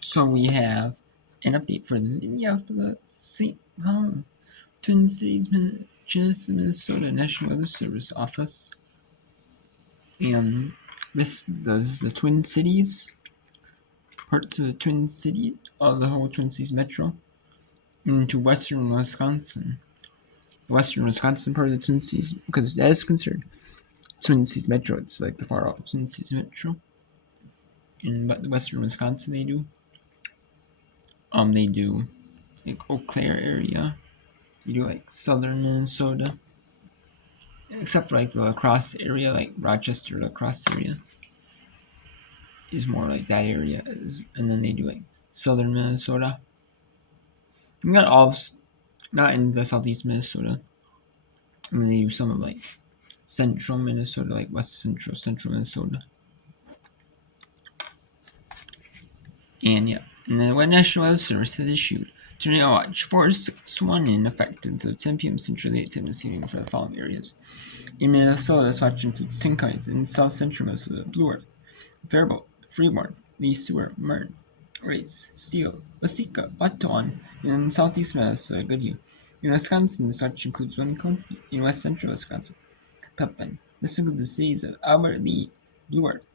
So we have an update for the Minneapolis St. Paul Twin Cities, Chanhassen, Minnesota National Weather Service Office. And this does the Twin Cities, parts of the Twin Cities, the whole Twin Cities Metro, into western Wisconsin. The western Wisconsin part of the Twin Cities, because that is considered Twin Cities Metro. It's like the far out Twin Cities Metro. But the western Wisconsin they do like Eau Claire area. They do like southern Minnesota, except for like the La Crosse area, like Rochester, La Crosse area is more like that area. And then they do like southern Minnesota. Not in the southeast Minnesota. And then they do some of like central Minnesota, like west central Minnesota. And yeah, and the National Weather Service has issued tornado watch 461 in effect until 10 p.m. Central Daylight Time this evening for the following areas. In Minnesota, this watch includes Sinkites in south central Minnesota, Blue Earth, Faribault, Freeborn, Lee Sewer, Mern, Race, Steele, Waseca, Watonwan, in southeast Minnesota, Goodhue. In Wisconsin, this watch includes one county in west central Wisconsin, Pepin. This includes the cities of Albert Lea, Blue Earth,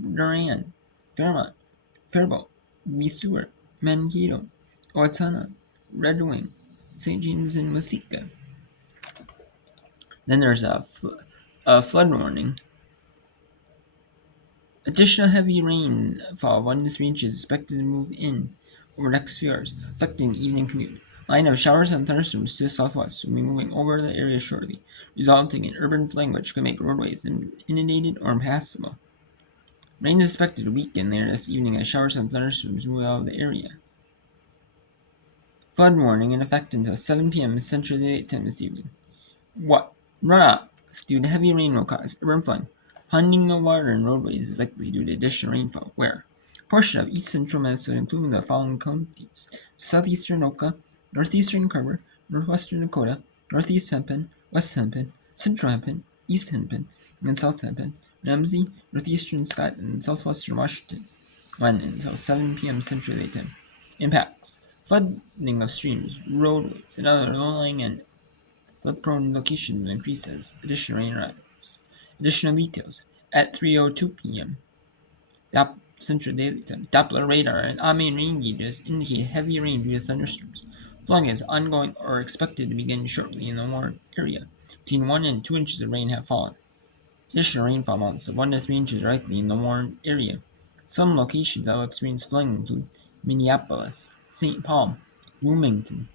Durand, Fairmont, Faribault, Lee Sewer, Mankato, Owatonna, Red Wing, St. James, and Waseca. Then there's a flood warning. Additional heavy rainfall, 1 to 3 inches, expected to move in over the next few hours, affecting the evening commute. Line of showers and thunderstorms to the southwest will be moving over the area shortly, resulting in urban flooding which could make roadways inundated or impassable. Rain is expected to weaken later this evening as showers and thunderstorms move out of the area. Flood warning in effect until 7 p.m. Central Daylight Time this evening. Runoff due to heavy rain will cause urban flooding. Hunting of water in roadways is likely due to additional rainfall, where a portion of east central Minnesota, including the following counties: southeastern Oka, northeastern Carver, northwestern Dakota, northeast Hennepin, west Hennepin, central Hennepin, east Hennepin, and south Hennepin, Ramsey, northeastern Scott, and southwestern Washington, when until 7 p.m. Central Daylight Time. Impacts: flooding of streams, roadways, and other low-lying and flood-prone locations increases. Additional rain arrives. Additional details: at 3:02 p.m. Central Daylight Time, Doppler radar and main rain gauges indicate heavy rain due to thunderstorms. Flooding is ongoing or expected to begin shortly in the warned area. Between 1 and 2 inches of rain have fallen. Additional rainfall amounts of 1 to 3 inches are likely in the warned area. Some locations that will experience flooding include Minneapolis, St. Paul, Bloomington,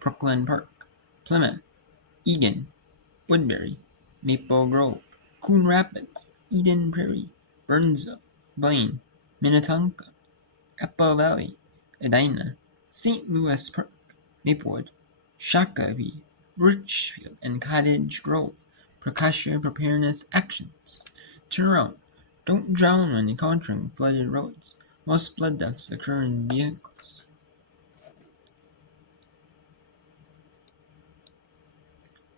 Brooklyn Park, Plymouth, Eagan, Woodbury, Maple Grove, Coon Rapids, Eden Prairie, Burnsville, Blaine, Minnetonka, Apple Valley, Edina, St. Louis Park, Maplewood, Shakopee, Richfield, and Cottage Grove. Precautionary preparedness actions. Turn around. Don't drown when encountering flooded roads. Most flood deaths occur in vehicles.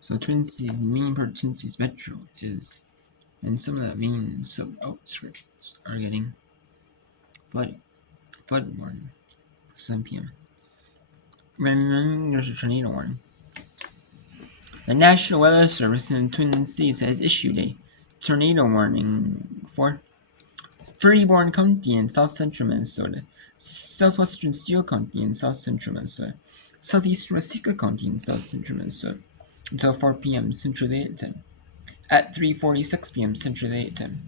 So Twin Cities, the main part of Twin Cities Metro is, and some of the main sub-outskirts are getting flood warning, 7 p.m. Then there's a tornado warning. The National Weather Service in the Twin Cities has issued a tornado warning for Freeborn County in south central Minnesota, southwestern Steele County in south central Minnesota, southeast Waseca County in south central Minnesota, until 4 p.m. Central Daylight Time. At 3:46 p.m. Central Daylight Time,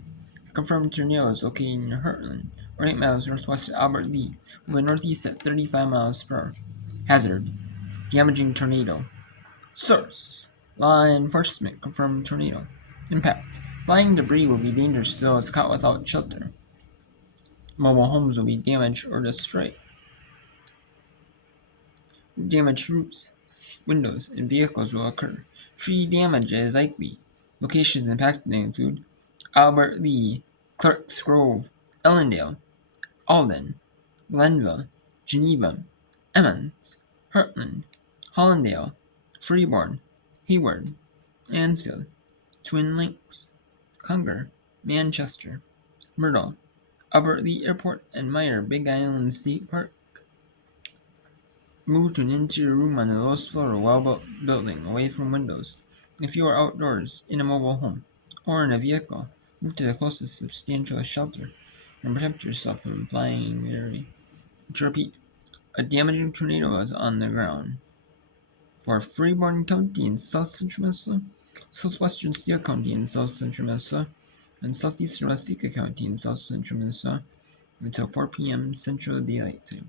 a confirmed tornado is located in Heartland, or 8 miles northwest of Albert Lea, moving northeast at 35 miles per hour. Hazard: damaging tornado. Source: law enforcement confirmed tornado. Impact: flying debris will be dangerous to those caught without shelter. Mobile homes will be damaged or destroyed. Damaged roofs, windows, and vehicles will occur. Tree damage is likely. Locations impacted include Albert Lea, Clarks Grove, Ellendale, Alden, Glenville, Geneva, Emmons, Heartland, Hollandale, Freeborn, Hayward, Ansfield, Twin Lakes, Conger, Manchester, Myrtle, Albert Lee Airport and Meyer Big Island State Park. Move to an interior room on the lowest floor of a well-built building, away from windows. If you are outdoors, in a mobile home, or in a vehicle, move to the closest substantial shelter and protect yourself from flying area. To repeat, a damaging tornado is on the ground. For Freeborn County in south central Minnesota, southwestern Steele County in south central Minnesota, and southeastern Waseca County in south central Minnesota until 4 p.m. Central Daylight Time.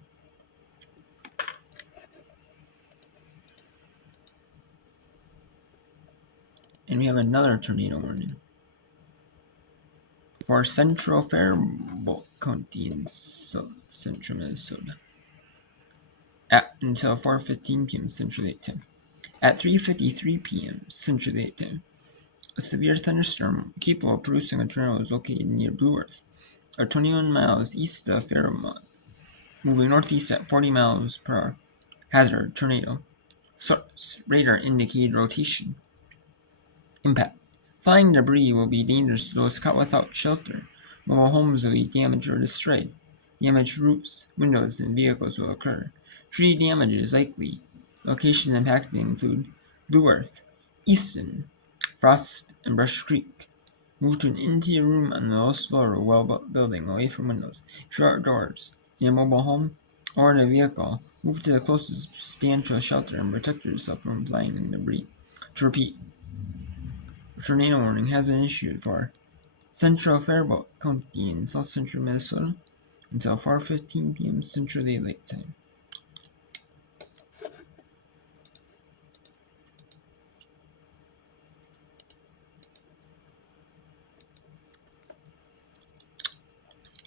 And we have another tornado warning for Central Faribault County in south central Minnesota at until 4:15 p.m. Central Daylight Time. At 3:53 p.m. Central Daylight Time, a severe thunderstorm capable of producing a tornado is located near Blue Earth, or 21 miles east of Faribault, moving northeast at 40 miles per hour. Hazard: tornado. Source: radar indicated rotation. Impact: flying debris will be dangerous to those caught without shelter. Mobile homes will be damaged or destroyed. Damaged roofs, windows, and vehicles will occur. Tree damage is likely. Locations impacted include Blue Earth, Easton, Frost, and Brush Creek. Move to an interior room on the lowest floor of a well-built building, away from windows. If you're outdoors, in a mobile home, or in a vehicle, move to the closest substantial shelter and protect yourself from flying debris. To repeat, a tornado warning has been issued for Central Faribault County in south central Minnesota until 4:15 p.m. Central Daylight Time.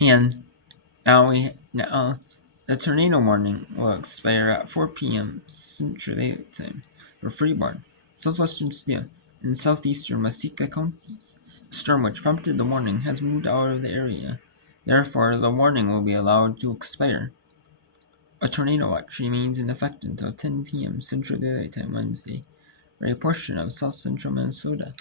And now the tornado warning will expire at 4 p.m. Central Daylight Time for Freeborn, southwestern Steele, and southeastern Waseca counties. The storm which prompted the warning has moved out of the area. Therefore, the warning will be allowed to expire. A tornado watch remains in effect until 10 p.m. Central Daylight Time Wednesday for a portion of south central Minnesota.